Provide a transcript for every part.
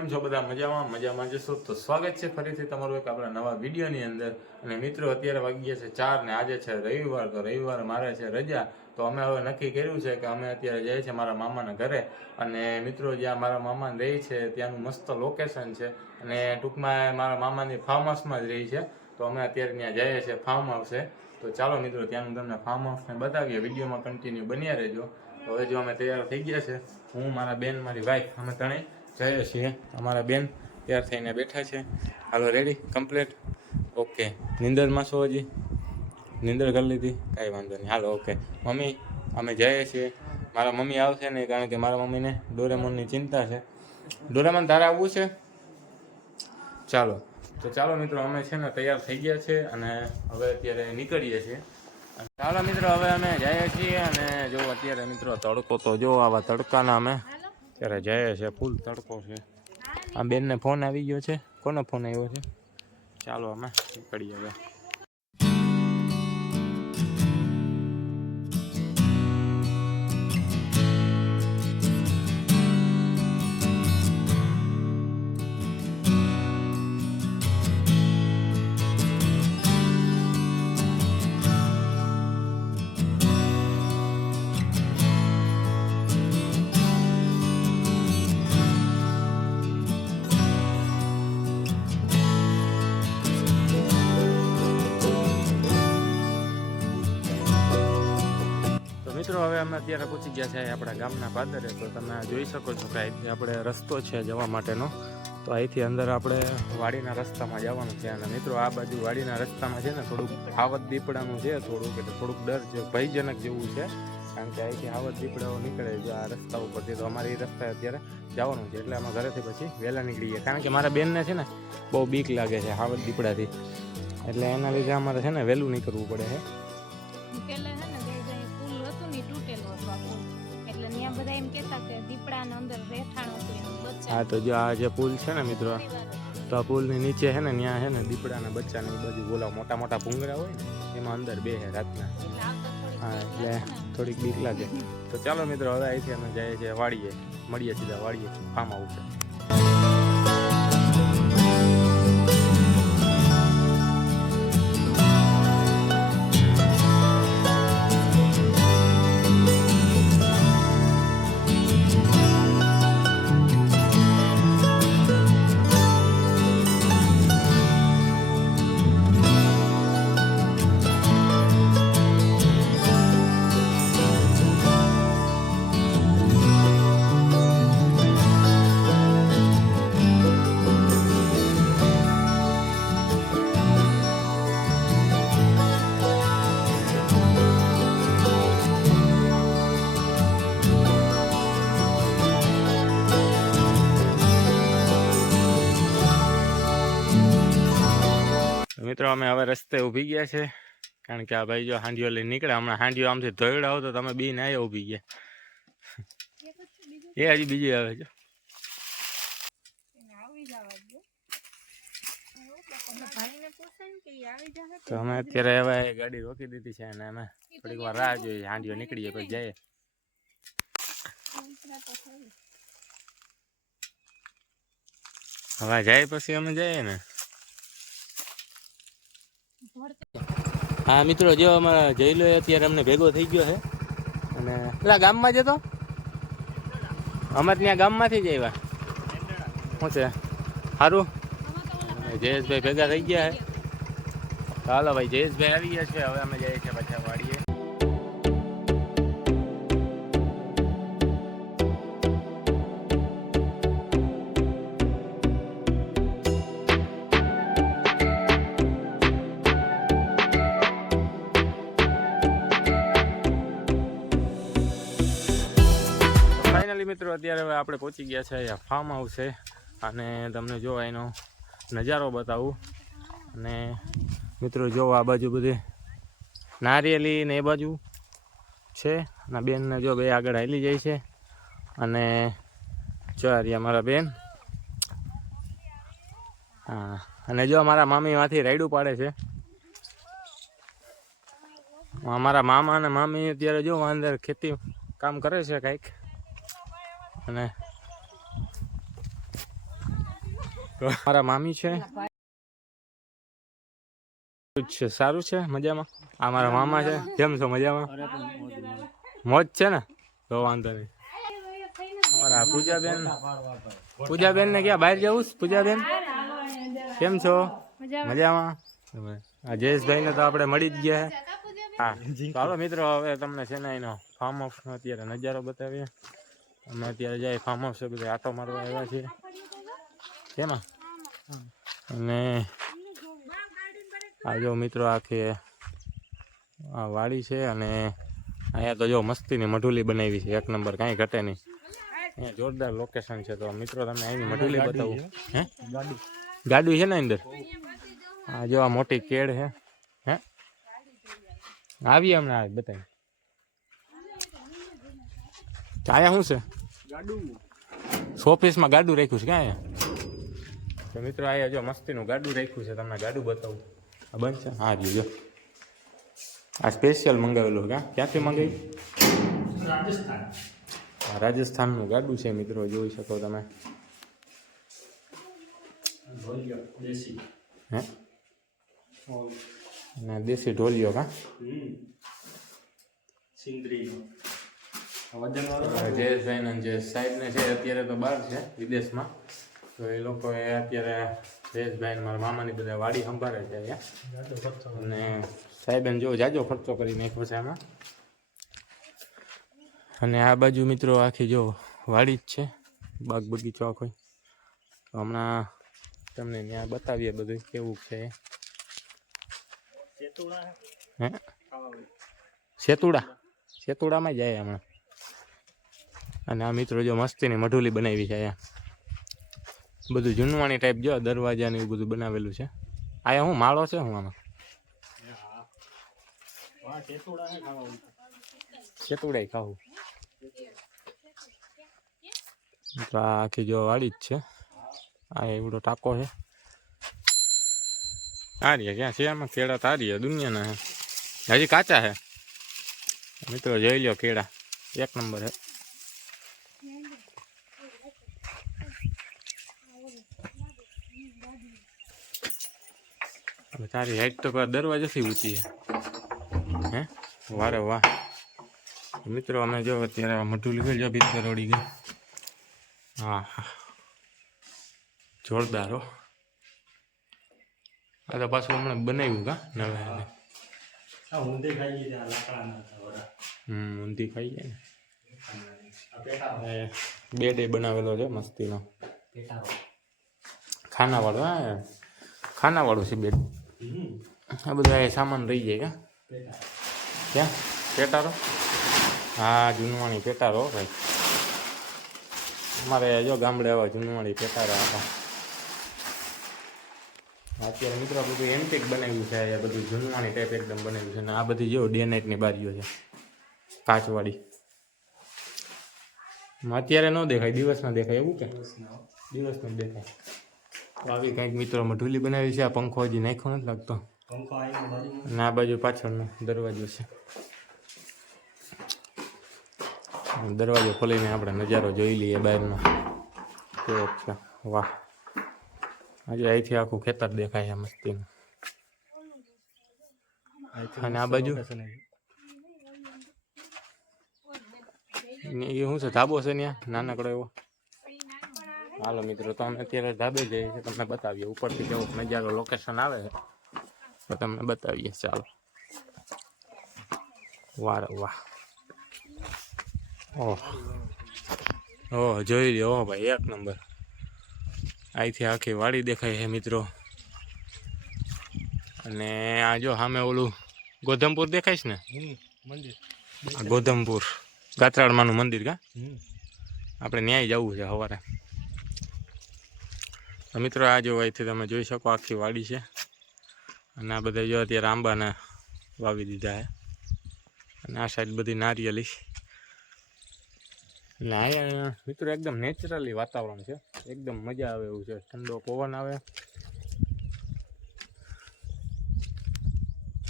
કેમ છો બધા? મજામાં? મજામાં જશો તો સ્વાગત છે ફરીથી તમારું એક આપણા નવા વિડીયોની અંદર. અને મિત્રો, અત્યારે વાગ્યા છે ચાર ને આજે છે રવિવાર, તો રવિવાર મારે છે રજા. તો અમે હવે નક્કી કર્યું છે કે અમે અત્યારે જઈએ છીએ મારા મામાના ઘરે. અને મિત્રો, જ્યાં મારા મામા રહે છે, ત્યાંનું મસ્ત લોકેશન છે. અને ટૂંકમાં મારા મામાની ફાર્મ હાઉસમાં જ રહી છે. તો અમે અત્યારે ત્યાં જઈએ છીએ ફાર્મ હાઉસે તો ચાલો મિત્રો, ત્યાંનું તમને ફાર્મ હાઉસને બતાવીએ. વિડીયોમાં કન્ટિન્યુ બન્યા રહેજો. હવે જો અમે તૈયાર થઈ ગયા છે, હું, મારા બેન, મારી વાઈફ અમે ત્રણેય જઈએ છીએ અમારા બેન તૈયાર થઈને બેઠા છે. હાલો રેડી કમ્પ્લીટ ઓકે નિંદરમાં છો હજી? નિંદર કરી લીધી? કાંઈ વાંધો નહીં. હાલો ઓકે મમ્મી, અમે જઈએ છીએ. મારા મમ્મી આવશે નહીં, કારણ કે મારા મમ્મીને ડોરેમોનની ચિંતા છે. ડોરેમોન, તારે આવવું છે? ચાલો. તો ચાલો મિત્રો, અમે છે ને તૈયાર થઈ ગયા છે અને હવે અત્યારે નીકળીએ છીએ. ચાલો મિત્રો, હવે અમે જઈએ છીએ અને જો અત્યારે મિત્રો તડકો તો જો આવા તડકાના અમે અત્યારે જાય છે ફૂલ તડકો છે. આ બેનને ફોન આવી ગયો છે. કોનો ફોન આવ્યો છે? ચાલો અમે નીકળીએ હવે. અમે અત્યારે પહોંચી ગયા છે આપણા ગામના પાદરે. તો તમે જોઈ શકો છો કે અહીંથી આપણે રસ્તો છે જવા માટેનો. તો અહીંથી અંદર આપણે વાડીના રસ્તામાં જવાનું છે. અને મિત્રો, આ બાજુ વાડીના રસ્તામાં છે ને થોડુંક આવત દીપડાનું છે, થોડુંક એટલે થોડુંક ડર છે, ભયજનક જેવું છે. કારણ કે અહીંથી આવત દીપડાઓ નીકળે છે આ રસ્તા ઉપરથી. તો અમારે એ રસ્તા અત્યારે જવાનું છે. એટલે અમે ઘરેથી પછી વહેલા નીકળીએ. કારણ કે મારા બેનને છે ને બહુ બીક લાગે છે આવત દીપડાથી. એટલે એના લીધે અમારે છે ને વહેલું નીકળવું પડે છે. કે અંદર રહેઠાણ હતું હા તો જો આ જે પુલ છે ને મિત્રો તો આ પુલની નીચે છે ને ત્યાં છે ને દીપડાના બચ્ચાને એ બધું બોલા મોટા મોટા ભૂંગરા હોય ને એમાં અંદર બે હે રાતના. હા એટલે થોડીક બીક લાગે. તો ચાલો મિત્રો હવે અહીંથી અમે જઈએ છીએ વાડીએ મળીએ સીધા વાડીએ ફાર્મ હાઉસ. મિત્રો, અમે હવે રસ્તે ઊભી ગયા છે. કારણ કે આ ભાઈ જો હાંડીઓ લઈને નીકળે હમણાં હાંડીઓ આમથી ધોયડાવો તો તમે બી ના ઊભી ગયા. એ હજી બીજી આવે છે. તો અમે અત્યારે હવે ગાડી રોકી દીધી છે અને અમે થોડીક વાર રાહ જોઈએ. હાંડીઓ નીકળીએ પછી જઈએ હવે જાય પછી અમે જઈએ ને? હા, મિત્રો, જો અમારા જયલો અત્યારે અમને ભેગો થઈ ગયો છે. અને પેલા ગામમાં જતો? અમારે ત્યાં ગામમાંથી જ આવ્યા. શું છે? સારું જયેશભાઈ ભેગા થઈ ગયા છે. ચાલો ભાઈ, જયેશભાઈ આવી ગયા છે. હવે અમે જઈએ છીએ પાછા વાડીએ. મિત્રો, અત્યારે હવે આપણે પહોંચી ગયા છે અહીંયા ફાર્મ હાઉસ છે. અને તમને જો એનો નજારો બતાવું. અને મિત્રો, જો આ બાજુ બધી નારિયેલી ને એ બાજુ છે. અને બેનને જો બે આગળ હાલી જાય છે. અને જો રહ્યા મારા બેન. હા, અને જો મારા મામીમાંથી રાયડું પાડે છે. અમારા મામા અને મામી અત્યારે જો અંદર ખેતી કામ કરે છે કાંઈક. અને મારા મામી છે. સારું છે? મજામાં? આ મારા મામા છે. કેમ છો? મજામાં? મોજ છે ને? તો વાંધો નહીં. और પૂજાબેન પૂજાબેન ને ક્યાં? બહાર જવું પૂજાબેન? કેમ છો? મજામાં? આ જયેશભાઈ ને તો આપણે મળી જ ગયા હા. ચાલો મિત્રો, હવે તમને છે ને ફાર્મ હાઉસ નો અત્યારે નજારો બતાવીએ. અમે અત્યારે જાય ફાર્મ હાઉસ બધા આટો મારવા આવ્યા છીએ કેમાં? અને આ જો મિત્રો આખી આ વાડી છે અને અહીંયા તો જો મસ્તીની મઢુલી બનાવી છે એક નંબર કાંઈ ઘટે નહીં. અહીંયા જોરદાર લોકેશન છે તો મિત્રો તમને અહીંની મઢુલી બતાવું. હે? ગાડી. છે ને અંદર? આ જો આ મોટી કેળ છે હે? આવી હમણાં બતાવી અહીંયા શું છે? શોપીસમાં ગાડું રાખ્યું છે ક્યાં અહીંયા તો મિત્રો અહીંયા જો મસ્તીનું ગાડું રાખ્યું છે તમને ગાડું બતાવું. આ બંધ છે? હા રહ્યું જો. આ સ્પેશિયલ મંગાવેલું કા ક્યાંથી મંગાવી? આ રાજસ્થાનનું ગાડું છે મિત્રો જોઈ શકો તમે. હે? અને દેશી ઢોલિયો કા જયેશભાઈ ને જે સાહેબ ને છે અત્યારે તો બહાર છે વિદેશમાં તો એ લોકોએ અત્યારે જયેશભાઈ ને મારા મામાની બધા વાડી સંભાળે છે અહીંયા. અને સાહેબે જો જાજો ખર્ચો કરી નાખ્યો છે આમાં. અને આ બાજુ મિત્રો આખી જો વાડી જ છે બાગ બગીચો આખો. તો હમણાં તમને ત્યાં બતાવીએ બધું કેવું છે. હે? સેતુડા. સેતુડામાં જાય હમણાં. અને આ મિત્રો જો મસ્તીની મઢુલી બનાવી છે અહીંયા. બધું જૂનવાણી ટાઈપ જો દરવાજા ને એવું બધું બનાવેલું છે. આયા હું માળો છે હું આમાં? સેતુડા ખાવું. તો આ આખી જો વાળી જ છે. આ એવડો ટાંકો છે. આ ક્યાં છે? આમાં કેળા રહ્યા દુનિયાના હે હજી કાચા છે. મિત્રો જોઈ લ્યો કેળા એક નંબર હે તારી હાઈટ તો દરવાજાથી ઊંચી છે. હે? વારે વાહ. મિત્રો અમે જો અત્યારે મઠું લીધું જો ભીતર ઓડી ગઈ. હા હા. જોરદાર હો. આ તો પાછું હમણાં બનાવ્યું કા? નવે નવે. હમ ઊંધી ખાઈ જાય ને. બે ડે બનાવેલો છે મસ્તીનો. ખાનાવાળો હા ખાનાવાળું છે બેડ આ બધું આ સામાન રહી જાય કા? ક્યાં? પેટારો? હા જૂનવાણી પેટારો ભાઈ. અમારે જો ગામડે આવા જૂનવાણી પેટારા હતા. અત્યારે મિત્રો બધું એન્ટિક બનાવ્યું છે આ બધું જૂનવાણી ટાઈપ એકદમ બનાવ્યું છે અને આ બધી જો ડે નાઇટની બારીઓ છે કાચવાળી. અત્યારે ન દેખાય દિવસમાં દેખાય એવું કે? દિવસમાં. દેખાય. આવી કંઈક મિત્રો મઢુલી બનાવી છે. આ પંખો હજી નાખ્યો નથી લાગતો. અને આ બાજુ પાછળનો દરવાજો છે. દરવાજો ખોલીને આપણે નજારો જોઈ લઈએ બહારનો. કેવો છે? વાહ. આજે અહીંથી આખું ખેતર દેખાય છે મસ્તીનું. અને આ બાજુ? એ શું છે? ધાબો છે ત્યાં? નાનકડો એવો? હાલો મિત્રો તો અમે અત્યારે ધાબે જઈએ છીએ તમને બતાવીએ ઉપરથી કેવો નજારો લોકેશન આવે છે તો તમને બતાવીએ ચાલો વાહ રે વાહ ઓહ ઓહ જોઈ લ્યો ઓહ ભાઈ એક નંબર અહીંથી આખી વાડી દેખાય છે મિત્રો અને આ જો સામે ઓલું ગોધમપુર દેખાય છે ને આ ગોધમપુર ગાત્રાળમાનું મંદિર કા આપણે ન્યાય જવું છે સવારે તો મિત્રો આ જો અહીંથી તમે જોઈ શકો આખી વાડી છે. અને આ બધા જો અત્યારે આંબાના વાવી દીધા છે. અને આ સાઈડ બધી નારિયેલી અને અહીંયા મિત્રો એકદમ નેચરલી વાતાવરણ છે. એકદમ મજા આવે એવું છે. ઠંડો પવન આવે.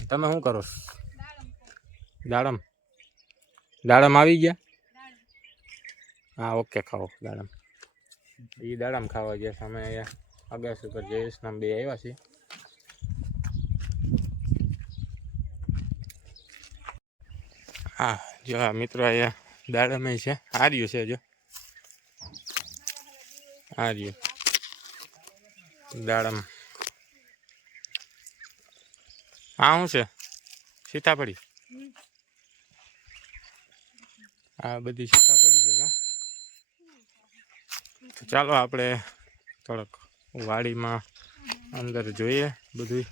તમે શું કરો? દાડમ. દાડમ આવી ગયા? હા ઓકે ખાઓ દાડમ. એ દાડમ ખાવા ગયા સામે અહીંયા અગાસ ઉપર જયેશ નામ બે આવ્યા છે હા જો આ મિત્રો અહીંયા દાડમે છે. આર્યું છે જો. આર્યું દાડમ. હા શું છે? સીતાફળી? આ બધી છે કા તો ચાલો આપણે થોડોક વાડીમાં અંદર જોઈએ બધું.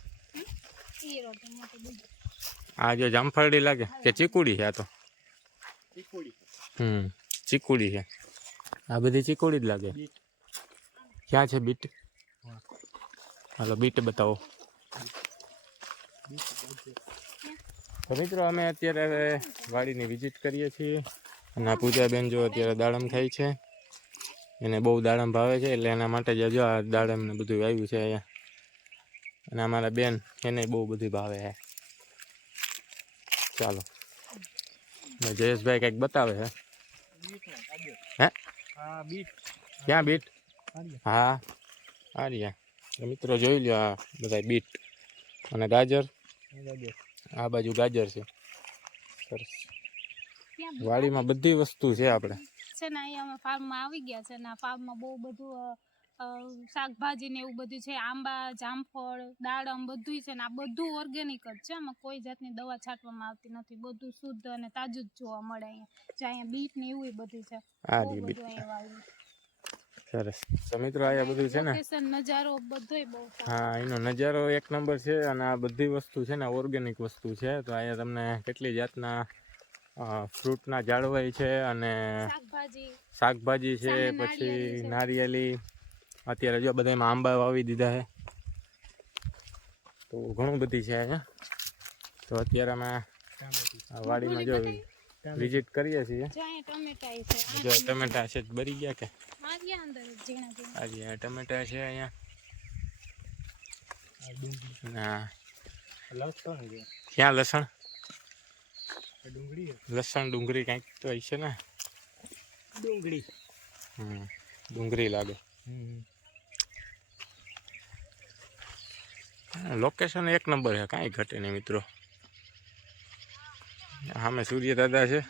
આ જો જામફળી લાગે કે ચીકુડી છે આ તો? હમ, ચીકુડી છે. આ બધી ચીકુડી જ લાગે. ક્યાં છે બીટ? હાલો, બીટ બતાવો. તો મિત્રો, અમે અત્યારે વાડીની વિઝિટ કરીએ છીએ. અને પૂજાબેન જો અત્યારે દાડમ થાય છે. એને બહુ દાડમ ભાવે છે, એટલે એના માટે જ જો આ દાડમ ને બધું આવ્યું છે અહીંયા. અને અમારા બેન એને બહુ બધું ભાવે છે. ચાલો. જયેશભાઈ કંઈક બતાવે છે. હે? ક્યાં બીટ? હા આ મિત્રો જોઈ લો આ બધા બીટ. અને ગાજર. આ બાજુ ગાજર છે. વાડીમાં બધી વસ્તુ છે આપણે. છે ને અહીંયા અમે ફાર્મમાં આવી ગયા છે ને આ ફાર્મમાં બહુ બધું શાકભાજી ને એવું બધું છે આંબા જામફળ દાડમ બધું છે ને આ બધું ઓર્ગેનિક જ છે. આમાં કોઈ જાતની દવા છાંટવામાં આવતી નથી. બધું શુદ્ધ અને તાજું જ જોવા મળે અહીંયા. જે અહીંયા બીટ ને એવું બધું છે. બહુ બધું અહીંયા વાવ્યું સરસ. તો મિત્રો અહીંયા બધું છે ને? નજારો બધોય બહુ હા એનો નજારો એક નંબર છે અને આ બધી વસ્તુ છે ને ઓર્ગેનિક વસ્તુ છે. તો અહીંયા તમને કેટલી જાતના ફ્રૂટના ઝાડવાય છે અને શાકભાજી. શાકભાજી છે પછી નારિયેળી નારિયેલી અત્યારે જો બધામાં આંબા વાવી દીધા છે. તો ઘણું બધી છે અહીંયા. તો અત્યારે અમે વાડીમાં જો વિઝિટ કરીએ છીએ. જો ટમેટા છે. જો બરી ગયા કે? આજે ટમેટા છે અહીંયા. ક્યાં લસણ? ડુંગળી લસણ ડુંગળી કંઈક તો હશે ને. ડુંગળી. હમ ડુંગળી લાગે. લોકેશન એક નંબર છે કાંઈ ઘટે નહીં મિત્રો. સામે સૂર્ય દાદા છે.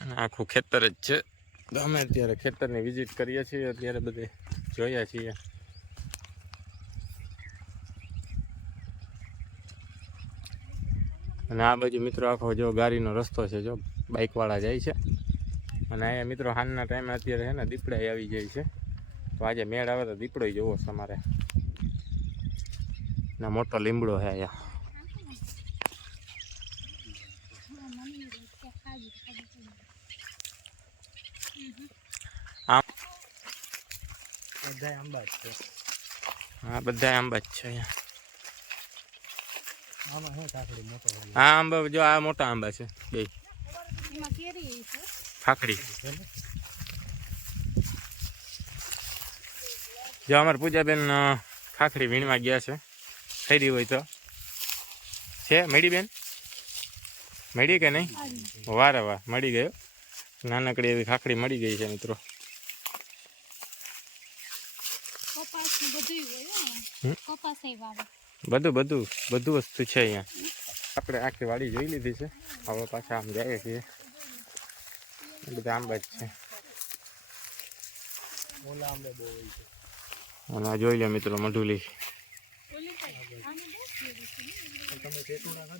અને આખું ખેતર જ છે. અમે અત્યારે ખેતરની વિઝિટ કરીએ છીએ અત્યારે બધે જોયા છીએ. અને આ બાજુ મિત્રો આખો જો ગાડીનો રસ્તો છે જો બાઇકવાળા જાય છે. અને અહીંયા મિત્રો હાલના ટાઈમે અત્યારે છે ને દીપડા આવી જાય છે. તો આજે મેળ આવે તો દીપડો જોવો છે અમારે ના મોટો લીમડો છે અહીંયા. આમ બધાય આંબા જ છે. હા બધા આંબા જ છે અહીંયા આમાં હે કાકડી મોટો હોય. આ આંબા જો આ મોટા આંબા છે બે. ખાખડી જો અમારે પૂજાબેન ખાખડી વીણવા ગયા છે. ખરી હોય તો. છે? મળી બેન? મળી કે નહીં? વારે વાહ મળી ગયો. નાનકડી એવી ખાખડી મળી ગઈ છે મિત્રો. કપાસ ને બધું. કપાસ વાવે બધું બધું બધું વસ્તુ છે અહીંયા. આપણે આખી વાડી જોઈ લીધી છે. હવે પાછા આમ જઈએ છીએ. બધા આંબા જ છે. અને આ જોઈ લે મિત્રો મઢુલી.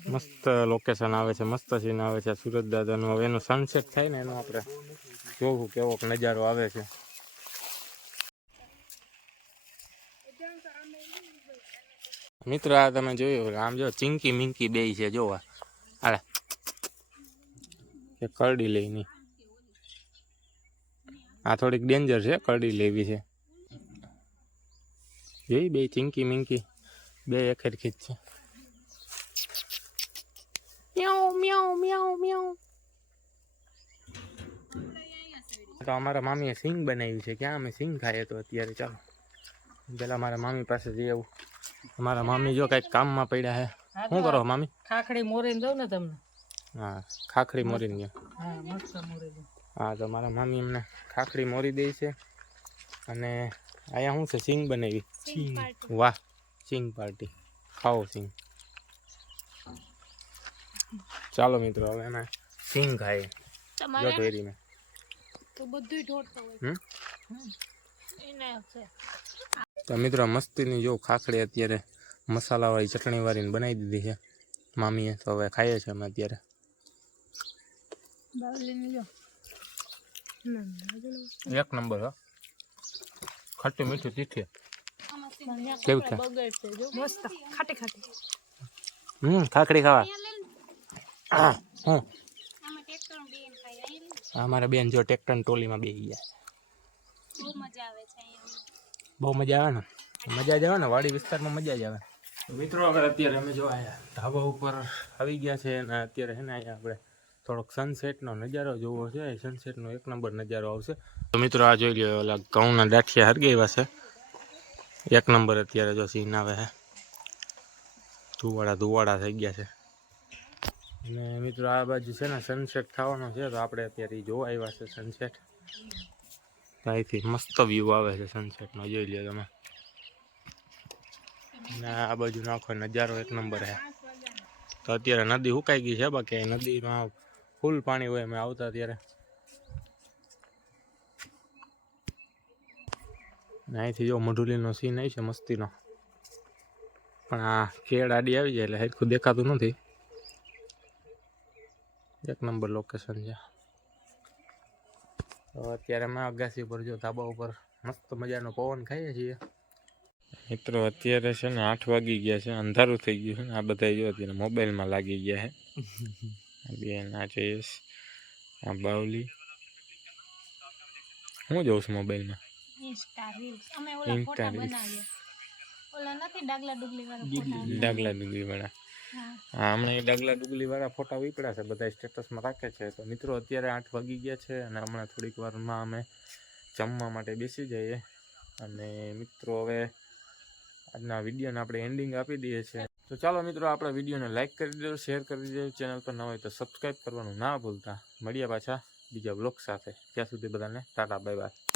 મસ્ત લોકેશન આવે છે મસ્ત સીન આવે છે. સુરત દાદાનું હવે એનું સનસેટ થાય ને એનું આપણે જોવું કેવો નજારો આવે છે. મિત્રો, આ તમે જોયું આમ જો ચિંકી મિંકી બે છે, જોવા. આલે કે કરડી લઈ આ થોડીક ડેન્જર છે, કરડી લેવી છે. જોઈ બે ચિંકી મિંકી, બે એકરખી જ છે. મ્યાઉ મ્યાઉ મ્યાઉ મ્યાઉ. તો અમારા મામીએ સિંગ બનાવ્યું છે, ક્યાં અમે સિંગ ખાઈએ તો અત્યારે ચાલો. પેલા મારા મામી પાસે જઈ આવું. અમારા મામી જો કંઈક કામમાં પડ્યા છે શું કરો મામી? ખાખડી મોરીને દઉં ને તમને? હા ખાખડી મોરીને ગયા. હા મસ્ત મોરી દઉં. હા તો મારા મામી અમને ખાખડી મોરી દે છે. અને અહીંયા શું છે? સિંગ બનાવી. સિંગ વાહ સિંગ પાર્ટી. ખાઓ સિંગ. ચાલો મિત્રો હવે અમે સિંગ ખાઈએ. જો તમારે ઢેરીને. તો બધું ઢોળતા હોય. હમ. એને છે. તો મિત્રો મસ્તીની જો ખાખડી અત્યારે મસાલાવાળી ચટણીવાળીને બનાવી દીધી છે. મામીએ તો હવે ખાઈએ છીએ અમે અત્યારે. બાવલીને જો. એક નંબર હો. ખટ્ટી મીઠું તીખી. આમાં કેવું છે? બગડશે જો મસ્ત ખાટી ખાટી. હમ ખાખડી ખાવા. હા હું આમાં ટ્રેક્ટર બેન ખાય અહીં અમારા બેન જો ટ્રેક્ટર ટોલીમાં બે ગયા. બહુ મજા આવે ને? મજા જ આવે ને? વાડી વિસ્તારમાં મજા જ આવે. મિત્રો હવે અત્યારે અમે જો આયા ધાબા ઉપર આવી ગયા છે અને અત્યારે છે ને અહીંયા આપણે થોડોક સનસેટનો નજારો જોવો છે. સનસેટનો એક નંબર નજારો આવશે. તો મિત્રો, આ જોઈ લો ઓલા ઘઉંના દાઠિયા હરગાવ્યા છે. એક નંબર અત્યારે જો સીન આવે છે. ધુવાડા ધુવાડા થઈ ગયા છે. અને મિત્રો, આ બાજુ છે ને સનસેટ થવાનો છે, તો આપણે અત્યારે જોવા આવ્યા છે સનસેટ અહીંથી મસ્ત વ્યૂ આવે છે સનસેટનો જોઈ લ્યો તમે. ને, આ બાજુ આખો નજારો એક નંબર છે. તો અત્યારે નદી સુકાઈ ગઈ છે, બાકી નદીમાં ફૂલ પાણી હોય અમે આવતા ત્યારે. અહીંથી જો મઢુલીનો સીન આવી છે, મસ્તીનો. પણ આ કેળ આડી આવી જાય એટલે હરખું દેખાતું નથી. એક નંબર લોકેશન છે. તો અત્યારે અમે અગાસી ઉપર જો ધાબા ઉપર મસ્ત મજાનો પવન ખાઈએ છીએ. મિત્રો અત્યારે છે ને આઠ વાગી ગયા છે અંધારું થઈ ગયું છે ને આ બધા જો અત્યારે મોબાઈલમાં લાગી ગયા છે. આ બેન આ જયેશ આ બાવલી. હું જોઉં છું મોબાઈલમાં? ઇન્સ્ટા રીલ્સ અમે ઓલા ફોટા બનાવીએ. ઓલા નથી ડાગલા ડુગલી વાળા. ફોટા ડાગલા ડુગલી વાળા હમણાં ફોટા વીપડા છે, બધા સ્ટેટસમાં રાખે છે. તો મિત્રો, અત્યારે આઠ વાગી ગયા છે અને હમણાં થોડીક વારમાં અમે જમવા માટે બેસી જઈએ. અને મિત્રો, હવે આજના વિડીયોને આપણે એન્ડિંગ આપી દઈએ છીએ. તો ચાલો મિત્રો, આપણા વિડીયોને લાઇક કરી દેજો શેર કરી દેજો. ચેનલ પર ન હોય તો સબસ્ક્રાઈબ કરવાનું ના ભૂલતા. મળીએ પાછા બીજા બ્લોગ સાથે. ત્યાં સુધી બધાને ટાટા બાય બાય